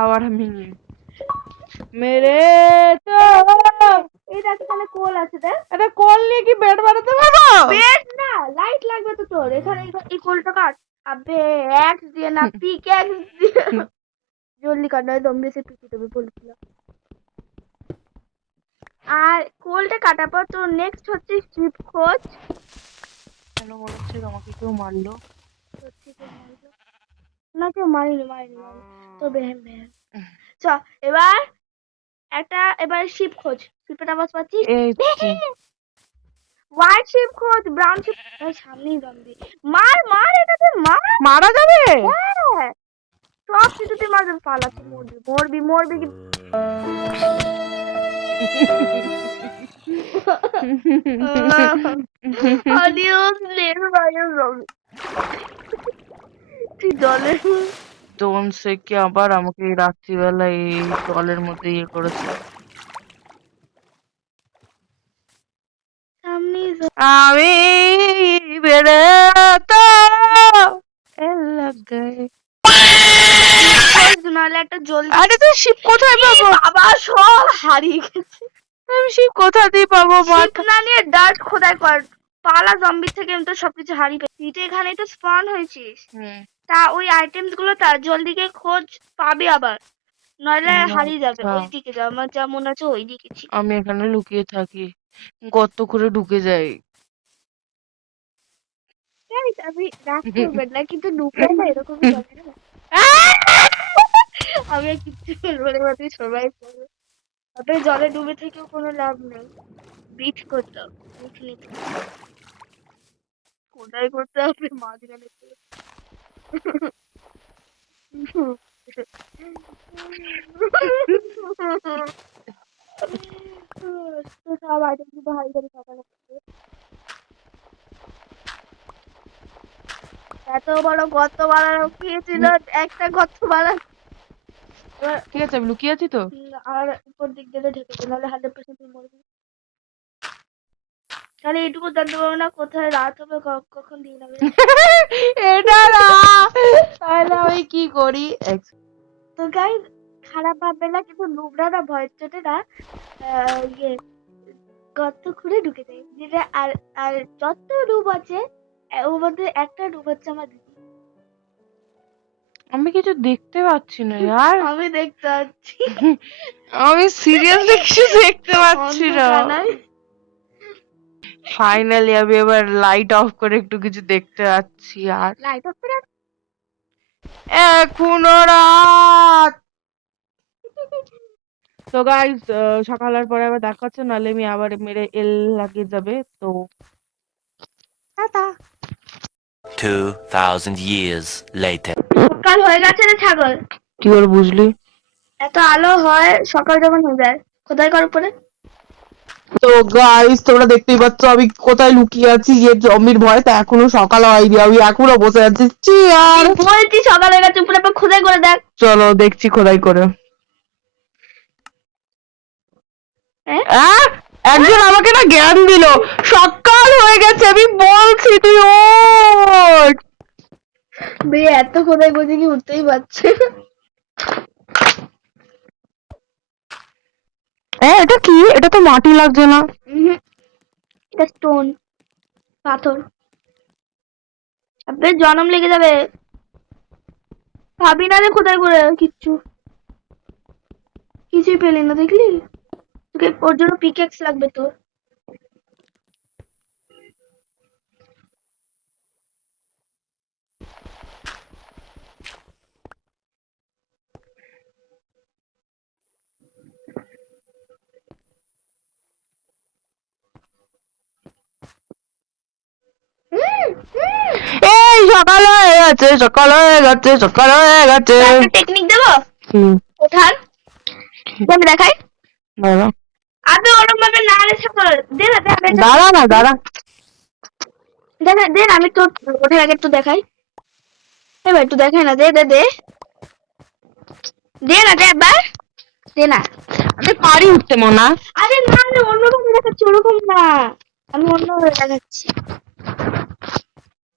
আবার আমি মেরে তো এই দেখ এখানে কোল আছে দেখ। এটা কল নিয়ে কি বেড বানাতে পারবো? বেড না, লাইট লাগবে তো তোর। এখানে এই কোলটা কাট। আবে এক্স দিয়ে না, পিক এক্স দিয়ে। জলদি কাট, নয় দম বেশি পিকে দেবে বলেছিলাম। আর কোলটা কাটার পর তোর নেক্সট হচ্ছে শিপ খোঁজ। কেন মনে হচ্ছে আমাকে কেউ মারলো? সত্যি কেউ মারলো? না, কেউ মারিনি। তো বেহেম চ এবার এবার শিপ খোঁজ। শিপের আওয়াজ পাচ্ছিস? এই কি? হোয়াইট শিপ খোঁজ, ব্রাউন শিপ। সামনেই জম্বি। মার এটাতে মার। মারা যাবে? হ্যাঁ, সব কিছুতে মারবে। পালাতে মরবি কি? Adios, later, zombie. তুই জলে ডোন সে কি আবার আমাকে এই রাত্রিবেলা এই জলের মধ্যে ইয়ে করেছে। সামনেই আমি বেড়ে তো নাহলে একটা জলদি। আরে তুই শিপ কোথায় পাবো? বাবা সব হারিয়ে গেছে। আমি শিপ কোথা দিয়ে পাবো? শিপ না নিয়ে ডার্ট খোদাই কর। পালা জম্বি থেকে আমি তো সবকিছু হারিয়ে ফেলছি। তুই তো এখানে তো স্পন হয়েছিস। তা ওই আইটেমস গুলো তার জলদি গিয়ে খোঁজ, পাবে আবার। নইলে হারিয়ে যাবে। ওইদিকে যা, আমার যা মনে আছে ওইদিকে ছিল। আমি এখানে লুকিয়ে থাকি, গর্ত করে ঢুকে যাই। আমি রাগ করবেন না, কিন্তু ঢুকে না এরকমই করে না। আমি আর কিচ্ছু বলবো না, তুই সবাই করবে। তবে জলে ডুবে থেকেও কোনো লাভ নেই। বিট করতে হবে। কোথায় করতে হবে? মাঝখানে সব আইটেম কিন্তু হাই করে সকালে এত বড় গর্ত বানানো খেয়েছিল। একটা গর্ত বানানো ঠিক আছে, আমি লুকিয়ে আছি তো। আর উপর দিক দিয়ে ঢেকে দিল, নাহলে 100% তুই মরবি। তাহলে এইটুকু জানতে পারবো না কোথায় রাত হবে, কখন দিন হবে। এটা না, তাহলে আমি কি করি? তো গাইস, খারাপ ভাববে না, কিন্তু নুবরা না, ভয়ের চোটে না ইয়ে গর্ত খুঁড়ে ঢুকে যায়। যেটা আর যত ডুব আছে ওর মধ্যে একটা ডুব হচ্ছে আমার দিদি। আমি কিছু দেখতে পাচ্ছি না यार। আমি দেখতে পাচ্ছি। আমি সিরিয়াসলি কিছু দেখতে পাচ্ছি না। অন্ধকারায় ফাইনালি আমি এবার লাইট অফ করে একটু কিছু দেখতে পাচ্ছি। আর লাইট অফ করে এখনো রাত। তো গাইস, সকালের পরে আবার দেখা হচ্ছে, নাহলে আমি আবার মেরে এল লাগিয়ে যাবে। তো টাটা। 2000 years later. সকাল হয়ে গেছে রে ছাগল। কি করে বুঝলি? এত আলো হয় সকাল যখন হয়ে যায়। কোথায় কর উপরে? তো গাইস, তোমরা দেখতেই পাচ্ছ আমি কোথায় লুকিয়ে আছি। এই জম্বির ভয়তে এখনো সকাল হয়নি, আমি এখনো বসে আছি। চিয়ার। বলছি সকাল হয়ে গেছে, উপরে একবার খোদাই করে দেখ। চলো দেখছি খোদাই করে। একজন আমাকে না জ্ঞান দিল, সকাল হয়ে গেছে, আমি বলছি তুই ওঠ। বে এত খোদাই করছে কি উঠতেই পারছে। এটা কি? এটা তো মাটি লাগছে না। এটা স্টোন, পাথর। আবে জনম লেগে যাবে। ভাবি না রে খোদাই করে কিছুই পেলি না, দেখলি? তোকে ওর জন্য পিকেক্স লাগবে তোর। এই সকাল হয়ে গেছে, সকাল হয়ে গেছে, সকাল হয়ে গেছে। একটা টেকনিক দেবো ওঠার, আমি দেখাই। দাঁড়া আবে ওরম ভাবে না রে ছাগল, দে না দাঁড়া না, দাঁড়া। দে না, আমি তোর ওঠার আগে একটু দেখাই। এবার একটু দেখাই না, দে দে না, দে একবার দে না। আমি পারি উঠতে মনা। আরে না রে, অন্যভাবে দেখাচ্ছি, ওরকম না, আমি অন্যভাবে দেখাচ্ছি।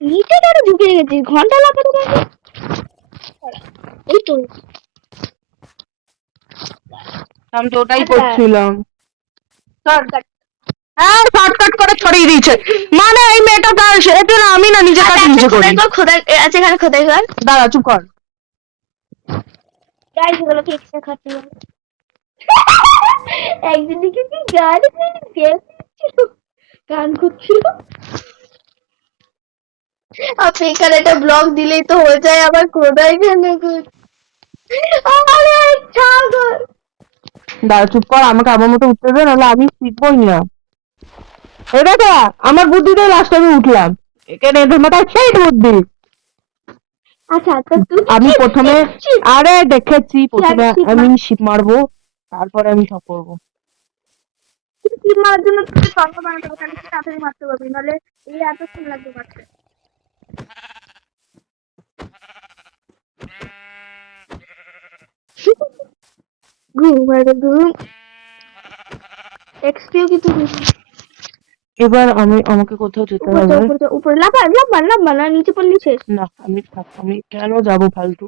নিচে কেন ঢুকে গেছি? ঘন্টা লাগাতে পারবি? এই তো আমি তো ওটাই আচ্ছা। করছিলাম। হ্যাঁ শর্টকাট করে ছড়িয়ে দিয়েছে, মানে এই মেয়েটা তার এটা না, আমি না নিজের কাছে নিজে করি। খোদাই আচ্ছা এখানে খোদাই কর। দাঁড়া চুপ কর। গাইস এগুলো কি এক্সট্রা খাচ্ছি একদিন দেখি কি গান করছিল। আপনি এখানে একটা ব্লগ দিলেই তো হয়ে যায়, আবার খোদাই কেন কর। আরে ছাগল। দাঁড়া চুপ কর, আমাকে আমার মতো উঠতে দে, নাহলে আমি শিখবই না। এই দেখো আমার বুদ্ধিতে লাস্ট আমি উঠলাম, এখানে এদের মাথায় সেই বুদ্ধি। আচ্ছা তো তুই আমি প্রথমে, আরে দেখেছি প্রথমে শিপ আমি শিপ মারবো, তারপরে আমি সব করবো। শিপ মারার জন্য তুই সঙ্গ বানাতে হবে, তাহলে তুই তাড়াতাড়ি মারতে পারবি, নাহলে এই এতক্ষণ লাগবে মারতে। ঘুম ঘুম এক্সপিও কিন্তু এবার আমাকে কোথাও যেতে উপরে হবে। যা, উপরে যা, উপরে লাফা লাফা লাফা, না নিচে পড়লি শেষ। না আমি কেন যাবো ফালতু।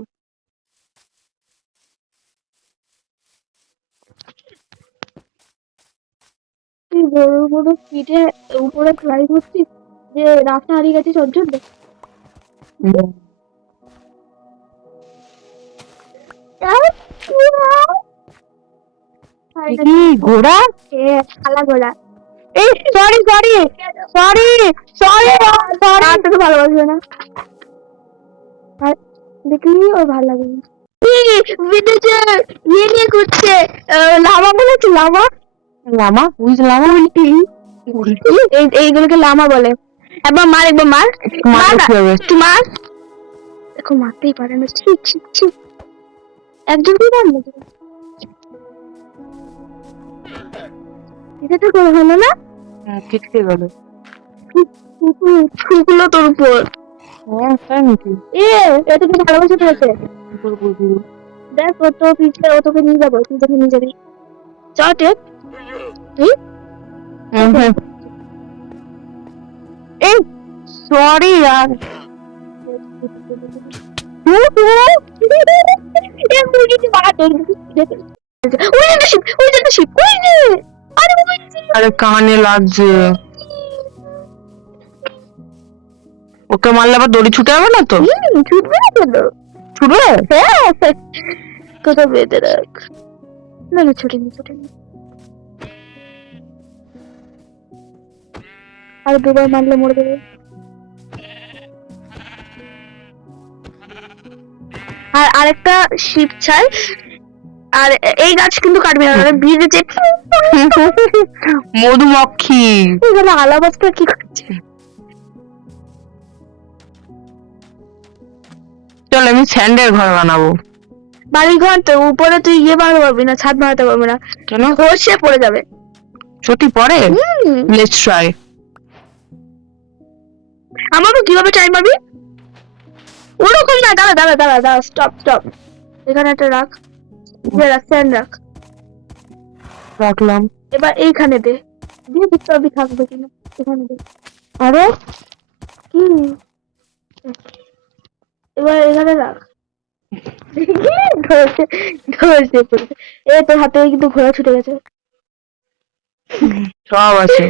তুই বড় বড় পিঠে উপরে ট্রাই করছিস যে রাস্তা হারিয়ে গেছিস ওর জন্য। কি ঘোড়া? খালা গোলা এই সরি তোকে ভালোবাসবে না, আর দেখলি ওর ভালো লাগে না। বিদেশে ইয়ে নিয়ে ঘুরছে, লামা বলেছে লামা, লামা উইজ লামা উল্টি এইগুলোকে লামা বলে। একবার মার একবার মার মার না, একটু মার। দেখো মারতেই পারে না, ছি ছি ছি, একজন কি মারলো এটা তো করে হলো না, ঠিকতে গেল। ফুকলো তোর উপর। হ্যাঁ তাই নাকি? এটা তো ভালোবাসা পেয়েছে। দেখ ও তো পিছনে, ও তোকে নিয়ে যাবো, তুই তোকে নিয়ে যাবি। চটে এই সরি यार, আরে কানে লাগছে। ওকে মারলে আবার দড়ি ছুটে যাবে না তো? ছুটবে না কেন? ছুটবে? হ্যাঁ কোথাও বেঁধে রাখ, না না ছোটেনি ছোটেনি, আর দুবার মারলে মরে যাবে। আর আরেকটা শিপ ছাই, আর এই গাছ কিন্তু কাটবি না, বীজ যে মধুমক্ষী এখানে আলাবাজটা কি করছে। চল আমি স্যান্ডের ঘর বানাবো। বাড়ি ঘর তো উপরে তুই ইয়ে বানাতে পারবি না, ছাদ বানাতে পারবি না, কেন? খসে পড়ে যাবে। সত্যি পরে? Let's try. আমাকে কিভাবে টাইম পাবি? ওরকম না, দাঁড়া দাঁড়া দাঁড়া দাঁড়া, স্টপ স্টপ, এখানে একটা রাখ, রাখ স্যান্ড রাখ, রাখলাম। এবার এইখানে দে, দিয়ে দেখতে পাবি থাকবে কিনা, এখানে দে। আরে কি, এবার এখানে রাখ। ধরছে ধরছে পড়ছে। তোর হাতে কিন্তু ঘোড়া ছুটে গেছে। সব আছে।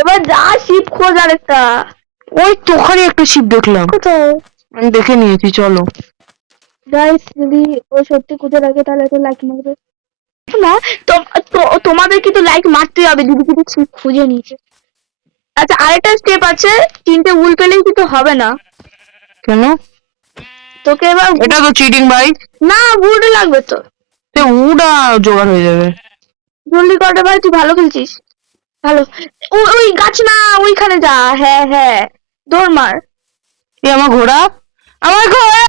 এবার যা শিপ খোঁজ আরেকটা। ওই তো ওখানে একটা শিপ দেখলাম, কোথায়? আমি দেখে নিয়েছি, চলো। গাইস যদি ও সত্যি খুঁজে রাখে তাহলে তো লাইক মারবে না, তোমাদের কিন্তু লাইক মারতে হবে, দিদি কিন্তু শিপ খুঁজে নিয়েছে। আচ্ছা আরেকটা স্টেপ আছে, 3টে উল পেলেই কিন্তু হবে না। কেন? তোকে এবার এটা তো চিটিং ভাই। না উড লাগবে তো, উড়া জোগাড় হয়ে যাবে। জলদি করতে ভাই, তুই ভালো খেলছিস ভালো। ওই গাছ না, ওইখানে যা, হ্যাঁ হ্যাঁ দৌড় মার। এ আমার ঘোড়া, আমার ঘোড়া,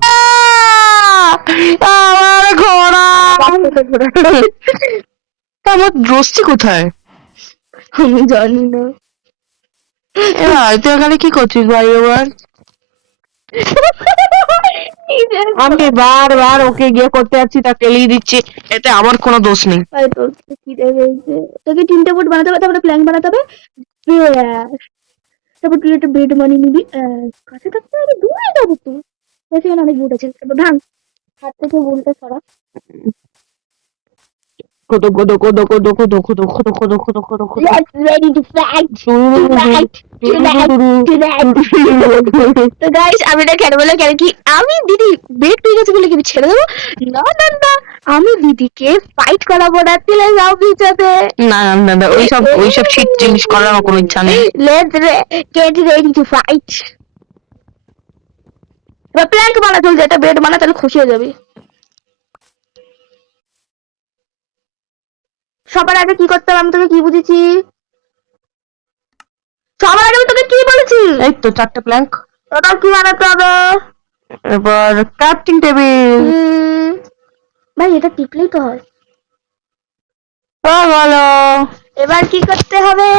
আমার ঘোড়া। আমার রস্তি কোথায়? আমি জানি না। এ ভাই তুই এখানে কি করছিস ভাই? এবার আমি বারবার ওকে গিয়ে করতে যাচ্ছি, তা কেলিয়ে দিচ্ছি, এতে আমার কোনো দোষ নেই। তোকে 3টে বোট বানাতে হবে, তারপরে প্ল্যান বানাতে হবে, তারপর তুই একটা বেড বানিয়ে নিবি। কাছে থাকতে হবে, দূরে যাবো তো, সেখানে অনেক বোট আছে। তারপর ভাঙ হাত থেকে বোনটা সরা, Kodo kodo kodo kodo kodo kodo kodo kodo kodo kodo kodo. Let's ready to fight. Tonight. তো গাইস আমি এটা কেন বলে কেন কি আমি দিদি বেড পেয়ে গেছে বলে কি আমি ছেড়ে দেবো? না না না, আমি দিদিকে ফাইট করাবো না, দিলে যাও বিচাতে। না না না না, ওইসব শীত জিনিস করার আমার কোনো ইচ্ছা নেই। Let's get ready to fight. এবার প্ল্যাঙ্ক বানা চলছে, এটা বেড বানা, তাহলে খুশি হয়ে যাবি। সবার আগে কি করতে হবে আমি তোকে কি বুঝেছি? সবার আগে আমি তোকে কি বলেছি? এই তো 4টে প্ল্যাঙ্ক। এবার কি বানাতে হবে? এবার ক্রাফটিং টেবিল। ভাই এটা টিপলেই তো হয়। ও বলো। এবার কি করতে হবে?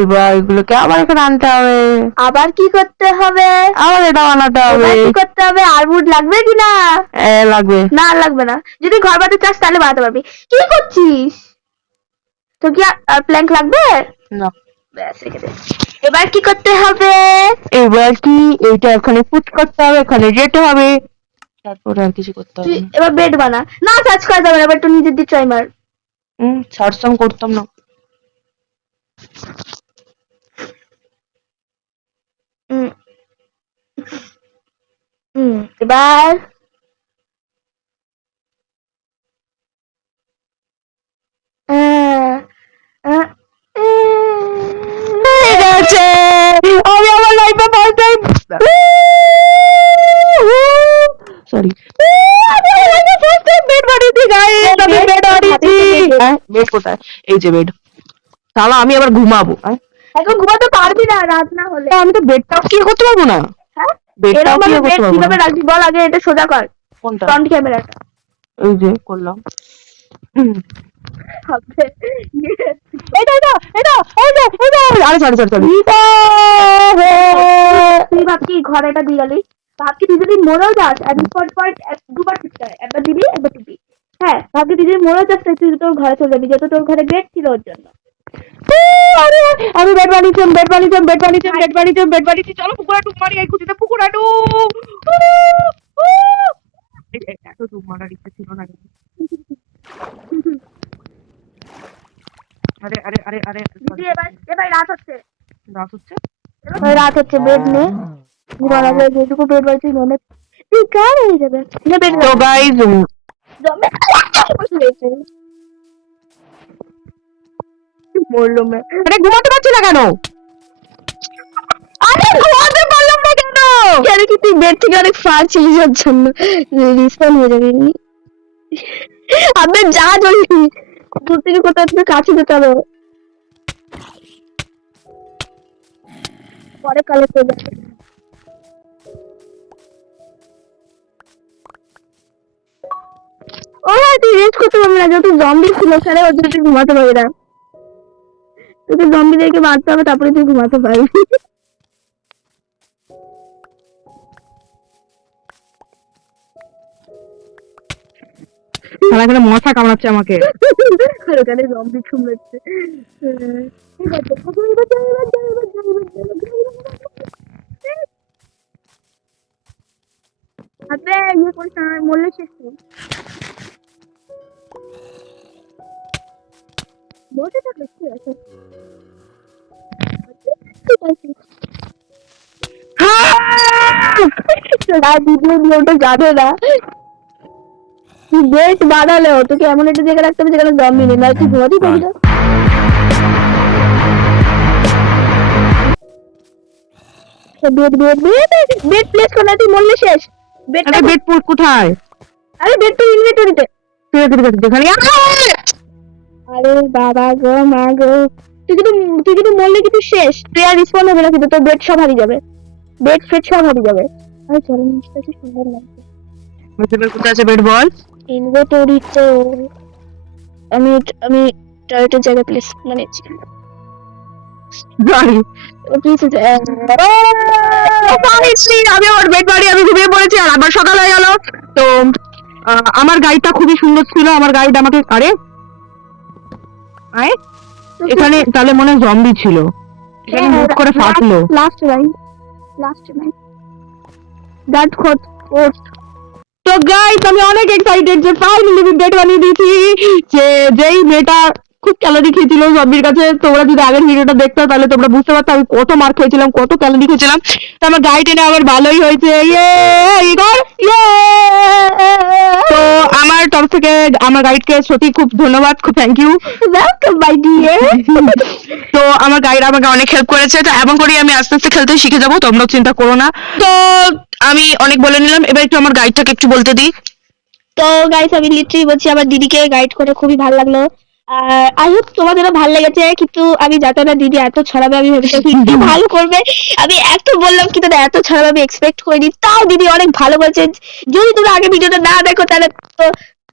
এবার এগুলোকে আবার এখানে আনতে হবে। আবার কি করতে হবে? আবার এটা বানাতে হবে। এবার কি করতে হবে? আর উড লাগবে কি না? লাগবে। না আর লাগবে না, যদি ঘর বানাতে চাস তাহলে বানাতে পারবি। কি করছিস? তো কি আর প্ল্যাঙ্ক লাগবে? না। ব্যাস রেখে দে। এবার কি করতে হবে? এবার কি এইটা এখানে পুট করতে হবে, এখানে যেতে হবে, তারপরে আর কিছু করতে হবে তুই না। এবার বেড বানা। না সার্চ করা যাবে না, এবার একটু নিজের দিয়ে ট্রাই মার। সার্চ করতাম না। হুম এবার হয়ে গেছে। আমি আমার লাইফে ফার্স্ট টাইম সরি বেড বানিয়েছি গাইস, আমি বেড বানিয়েছি। বেড কোথায়? এই যে বেড। তাহলে আমি আবার ঘুমাবো। এখন ঘুমাতে পারবি না রাত না হলে। আমি তো বেডটাও কি করতে পারবো না। হ্যাঁ বেডটাও এরকম কি ভাবে করতে বেড পারবো কিভাবে না। রাখবি বল আগে, এটা সোজা কর কোনটা? ফ্রন্ট ক্যামেরাটা। এই যে করলাম। হবে। এটা আরে সরি তুই ভাবছি ঘরে এটা দিয়ে গেলি, ভাবছি তুই যদি মরেও যাস পর দুবার ফিরতে হয়, একবার দিবি একবার দিবি। হ্যাঁ ভাবছি তুই যদি মরেও যাস তুই তোর ঘরে চলে যাবি, যেহেতু তোর ঘরে বেড ছিল ওর জন্য। আমি বেড বানিয়েছি। চলো পুকুরে ডুব মারি, এই খুঁটিতে পুকুরে ডুব। এত ডুব মারার ইচ্ছে ছিল না। আরে দিদি এবার রাত হচ্ছে। রাত হচ্ছে। রাত হচ্ছে, বেড নে ঘুমার আগে যেটুকু বেড বাড়ছি মনে তুই কার হয়ে যাবে। বেড তো গাইস মরলো মে। আরে ঘুমাতে পারছি না কেন? আরে ঘুমাতে পারলাম না কেন? কেন কি তুই বেড থেকে অনেক ফার ছিলিস ওর জন্য রিসপন হয়ে যাবে এমনি। আবে যা জলদি, দূর থেকে কোথাও থেকে কাছে যেতে হবে, পরে কালেক্ট হয়ে যাবে। ও হ্যাঁ তুই রেস্ট করতে পারবি না, যেহেতু জম্বি ছিল স্যারে ওর জন্য তুই ঘুমাতে পারবি না। তোকে জম্বিদেরকে মারতে হবে তারপরে তুই ঘুমাতে পারবি। সারা এখানে মশা কামড়াচ্ছে আমাকে। আর ওখানে জম্বি কামড়াচ্ছে। আবে ইয়ে করিস না, মরলে শেষ তুই। বসে থাকলে কি আছে? না ভিডিও নিয়ে ওটা যাবে না। তুই বেড বানালেও তোকে এমন একটা জায়গায় রাখতে হবে যেখানে জম্বি নেই, না তুই ঘুমাতেই পারবি না। বেড প্লেস করে তুই মরলে শেষ। আরে বেড পুট কোথায়? আরে বেড তো ইনভেন্টরিতে। ঠিক আছে দেখালি। আরে বাবা গো মা গো, তুই কিন্তু মরলে কিন্তু শেষ, তুই আর রিসপন্ড হবে না, কিন্তু তোর বেড সব হারিয়ে যাবে, বেড ফেড সব হারিয়ে যাবে। আরে চলো জিনিসটা কি সুন্দর লাগছে। কোথায় আছে বেড বল? ইনভেন্টরিতে আমি টয়লেটের জায়গা প্লেস বানিয়েছি। জানি। আমি আমার বেড বাড়ি আমি ঘুমিয়ে পড়েছি আর আবার সকাল হয়ে গেল। তো আমার গাইডটা খুবই সুন্দর ছিল, আমার গাইড আমাকে আরে এখানে তাহলে মনে হয় জম্বি ছিল, এখানে মুখ করে ফাটলো। Last right that course. তো গাইস আমি অনেক এক্সাইটেড যে ফাইনালি আমি বেট বানিয়ে দিয়েছি, যে যেই মেয়েটা খুব ক্যালোরি খেয়েছিল জম্বির কাছে। তোমরা যদি আগের ভিডিওটা দেখতে তাহলে তোমরা বুঝতে পারতো আমি কত মার খেয়েছিলাম, কত ক্যালোরি খেয়েছিলাম। তো আমার গাইড এনে আবার ভালোই হয়েছে। তো আমার তরফ থেকে আমার গাইডকে সত্যি খুব ধন্যবাদ, খুব thank you. Welcome my dear. তো আমার গাইড আমাকে অনেক হেল্প করেছে, তো এমন করেই আমি আস্তে আস্তে খেলতে শিখে যাবো, তোমরাও চিন্তা করো না। তো আমি অনেক বলে নিলাম, এবার একটু আমার গাইডটাকে একটু বলতে দিই। তো গাইস আমি লিটারালি বলছি আমার দিদিকে গাইড করে খুবই ভালো লাগলো। আই হোপ তোমাদেরও ভালো লেগেছে, কিন্তু আমি জানতাম না দিদি এত ছড়াবে, আমি ভেবেছিলাম দিদি ভালো করবে। আমি এত বললাম কিন্তু না, এত ছড়াবে আমি এক্সপেক্ট করিনি, তাও দিদি অনেক ভালো করেছে। যদি তোমরা আগে ভিডিওটা না দেখো তাহলে তো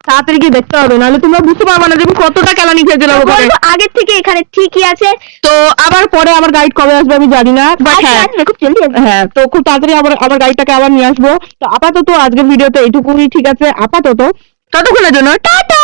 তাড়াতাড়ি গিয়ে দেখতে হবে, নাহলে তোমরা বুঝতে পারবে না যে আমি কতটা ক্যালোরি খেয়েছিলাম ওখানে। বলবো আগের থেকে এখানে ঠিকই আছে। তো আবার পরে আমার গাইড কবে আসবে আমি জানি না, বাট আজকে হ্যাঁ আসবে, খুব জলদি আসবে। হ্যাঁ, তো খুব তাড়াতাড়ি আমার গাইডটাকে আবার নিয়ে আসবো। তো আপাতত আজকের ভিডিওতে এইটুকুই, ঠিক আছে? আপাতত ততক্ষণের জন্য টাটা।